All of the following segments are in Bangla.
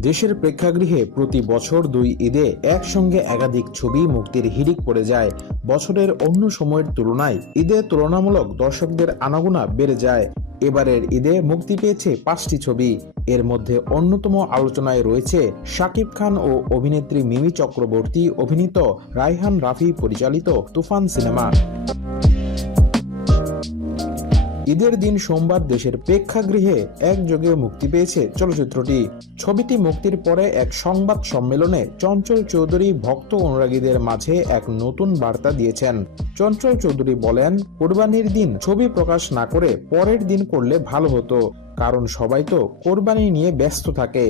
দেশের প্রেক্ষাগৃহে প্রতি বছর দুই ঈদে একসঙ্গে একাধিক ছবি মুক্তির হিড়িক পড়ে যায়। বছরের অন্য সময়ের তুলনায় ঈদে তুলনামূলক দর্শকদের আনাগোনা বেড়ে যায়। এবারের ঈদে মুক্তি পেয়েছে পাঁচটি ছবি। এর মধ্যে অন্যতম আলোচনায় রয়েছে শাকিব খান ও অভিনেত্রী মিমি চক্রবর্তী অভিনীত রায়হান রাফি পরিচালিত তুফান সিনেমা। ঈদের দিন সোমবার দেশের প্রেক্ষাগৃহে একযোগে মুক্তি পেয়েছে চলচ্চিত্রটি। ছবিটি মুক্তির পরে এক সংবাদ সম্মেলনে চঞ্চল চৌধুরী ভক্ত অনুরাগীদের মাঝে এক নতুন বার্তা দিয়েছেন। চঞ্চল চৌধুরী বলেন, কোরবানির দিন ছবি প্রকাশ না করে পরের দিন করলে ভালো হতো, কারণ সবাই তো কোরবানি নিয়ে ব্যস্ত থাকে।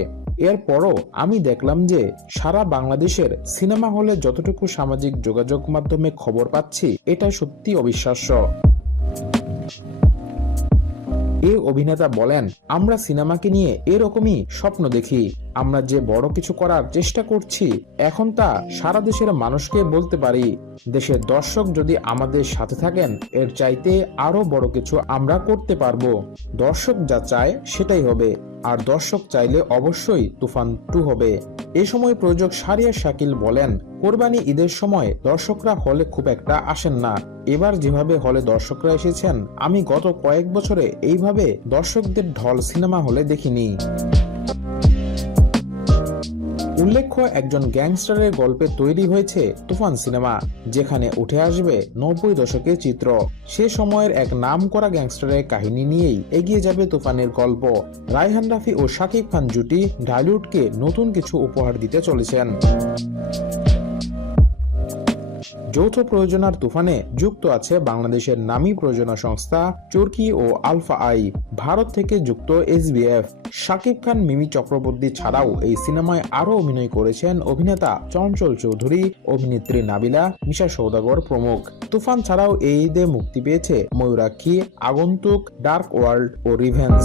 এরপরও আমি দেখলাম যে সারা বাংলাদেশের সিনেমা হলে যতটুকু সামাজিক যোগাযোগ মাধ্যমে খবর পাচ্ছি, এটা সত্যি অবিশ্বাস্য। এই অভিনেতা বলেন, আমরা সিনেমাকে নিয়ে এরকমই স্বপ্ন দেখি। আমরা যে বড় কিছু করার চেষ্টা করছি, এখন তা সারা দেশের মানুষকে বলতে পারি। দেশের দর্শক যদি আমাদের সাথে থাকেন, এর চাইতে আরও বড় কিছু আমরা করতে পারব। দর্শক যা চায় সেটাই হবে, আর দর্শক চাইলে অবশ্যই তুফান টু হবে। এ সময় প্রযোজক সারিয়া শাকিল বলেন, কোরবানি ঈদের সময় দর্শকরা হলে খুব একটা আসেন না। এবার যেভাবে হলে দর্শকরা এসেছেন, আমি গত কয়েক বছরে এইভাবে দর্শকদের ঢল সিনেমা হলে দেখিনি। উল্লেখ্য, একজন গ্যাংস্টারের গল্পে তৈরি হয়েছে তুফান সিনেমা, যেখানে উঠে আসবে নব্বই দশকের চিত্র। সে সময়ের এক নাম করা গ্যাংস্টারের কাহিনী নিয়েই এগিয়ে যাবে তুফানের গল্প। রায়হান রাফি ও শাকিব খান জুটি ঢালিউডকে নতুন কিছু উপহার দিতে চলেছেন। যৌথ প্রয়োজনার তুফানে যুক্ত আছে বাংলাদেশের নামী প্রযোজনা সংস্থা চরকি ও আলফা আই, ভারত থেকে যুক্ত এসবিএফ শাকিব খান, মিমি চক্রবর্তী ছাড়াও এই সিনেমায় আরও অভিনয় করেছেন অভিনেতা চঞ্চল চৌধুরী, অভিনেত্রী নাবিলা, মিশা সৌদাগর প্রমুখ। তুফান ছাড়াও এই ঈদে মুক্তি পেয়েছে ময়ূরাক্ষী, আগন্তুক, ডার্ক ওয়ার্ল্ড ও রিভেন্স